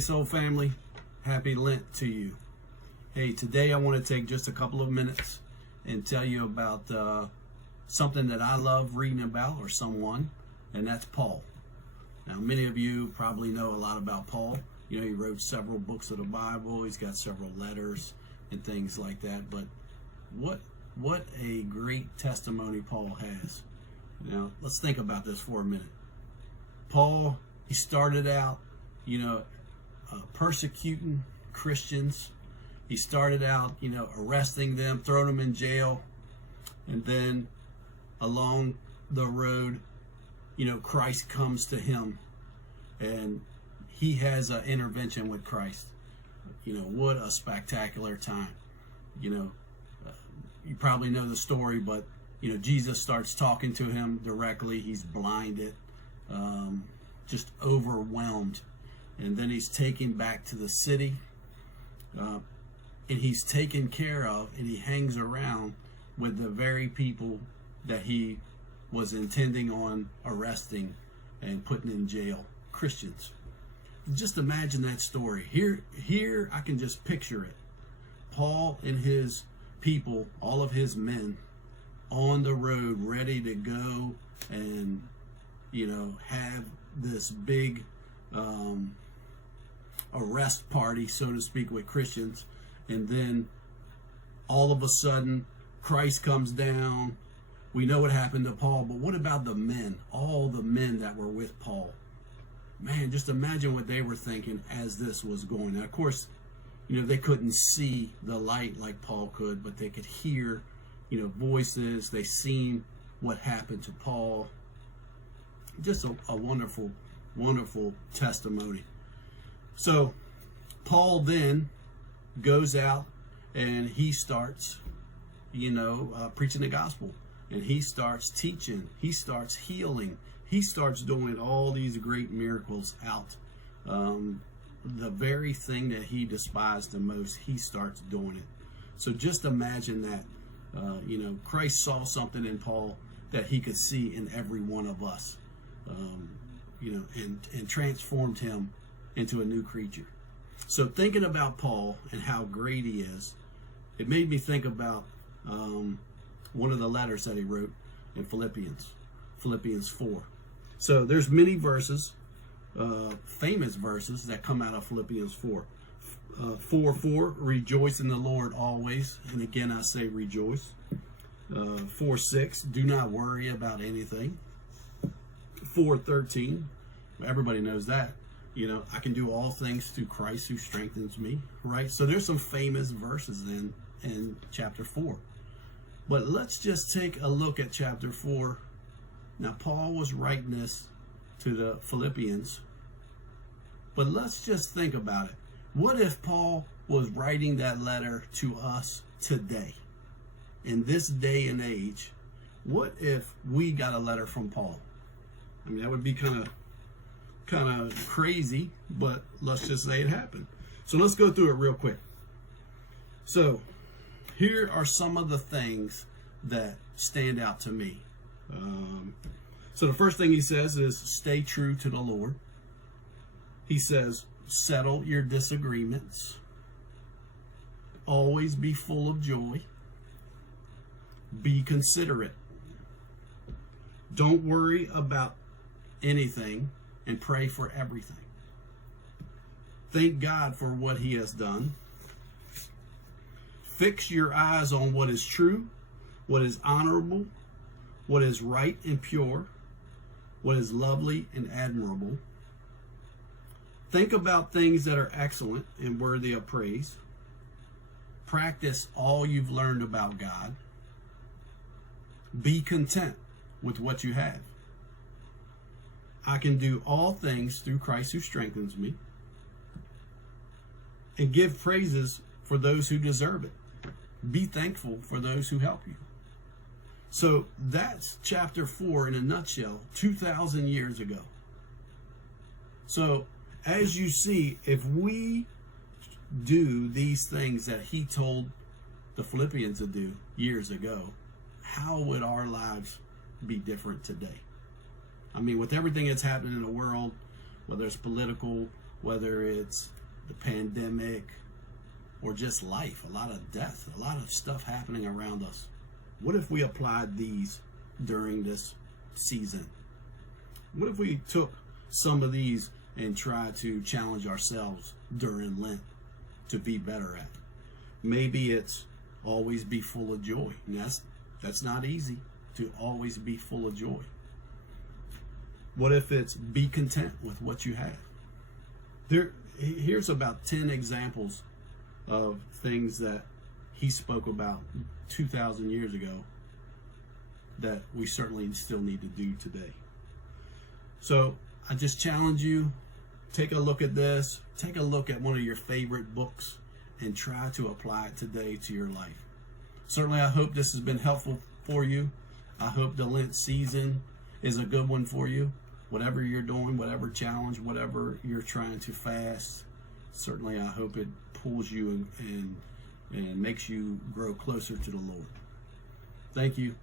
Hey Soul family, happy Lent to you. Hey, today I want to take just a couple of minutes and tell you about something that I love reading about, or someone, and that's Paul. Now, many of you probably know a lot about Paul. You know, he wrote several books of the Bible. He's got several letters and things like that. But what a great testimony Paul has. Now, let's think about this for a minute. Paul, he started out, persecuting Christians. He started out, arresting them, throwing them in jail. And then along the road, Christ comes to him and he has an intervention with Christ. What a spectacular time. You probably know the story, but, Jesus starts talking to him directly. He's blinded, just overwhelmed. And then he's taken back to the city, and he's taken care of, and he hangs around with the very people that he was intending on arresting and putting in jail, Christians. Just imagine that story. Here I can just picture it. Paul and his people, all of his men, on the road, ready to go and, have this big arrest party, so to speak, with Christians. And then all of a sudden, Christ comes down. We know what happened to Paul, but what about the men? All the men that were with Paul. Man, just imagine what they were thinking as this was going. Now, of course, they couldn't see the light like Paul could, but they could hear, voices. They seen what happened to Paul. Just a wonderful, wonderful testimony. So Paul then goes out and he starts, preaching the gospel. And he starts teaching. He starts healing. He starts doing all these great miracles out. The very thing that he despised the most, he starts doing it. So just imagine that, Christ saw something in Paul that he could see in every one of us, and transformed him into a new creature. So thinking about Paul and how great he is, it made me think about one of the letters that he wrote in Philippians 4. So there's many verses, famous verses that come out of Philippians 4. 4:4, rejoice in the Lord always. And again, I say rejoice. 4:6, do not worry about anything. 4:13, everybody knows that. I can do all things through Christ who strengthens me, right? So there's some famous verses in chapter 4. But let's just take a look at chapter 4. Now, Paul was writing this to the Philippians, but let's just think about it. What if Paul was writing that letter to us today, in this day and age? What if we got a letter from Paul? I mean, that would be kind of crazy, but let's just say it happened. So let's go through it real quick. So here are some of the things that stand out to me. So the first thing he says is stay true to the Lord. He says settle your disagreements. Always be full of joy. Be considerate. Don't worry about anything and pray for everything. Thank God for what he has done. Fix your eyes on what is true, what is honorable, what is right and pure, what is lovely and admirable. Think about things that are excellent and worthy of praise. Practice all you've learned about God. Be content with what you have. I can do all things through Christ who strengthens me. And give praises for those who deserve it. Be thankful for those who help you. So that's chapter 4 in a nutshell, 2,000 years ago. So as you see, if we do these things that he told the Philippians to do years ago, how would our lives be different today? I mean, with everything that's happening in the world, whether it's political whether it's the pandemic or just life, a lot of death, a lot of stuff happening around us. What if we applied these during this season? What if we took some of these and tried to challenge ourselves during Lent to be better at? Maybe it's always be full of joy. And that's not easy, to always be full of joy. What if it's be content with what you have? Here's about 10 examples of things that he spoke about 2,000 years ago that we certainly still need to do today. So I just challenge you, take a look at this, take a look at one of your favorite books and try to apply it today to your life. Certainly I hope this has been helpful for you. I hope the Lent season is a good one for you. Whatever you're doing, whatever challenge, whatever you're trying to fast, certainly I hope it pulls you and makes you grow closer to the Lord. Thank you.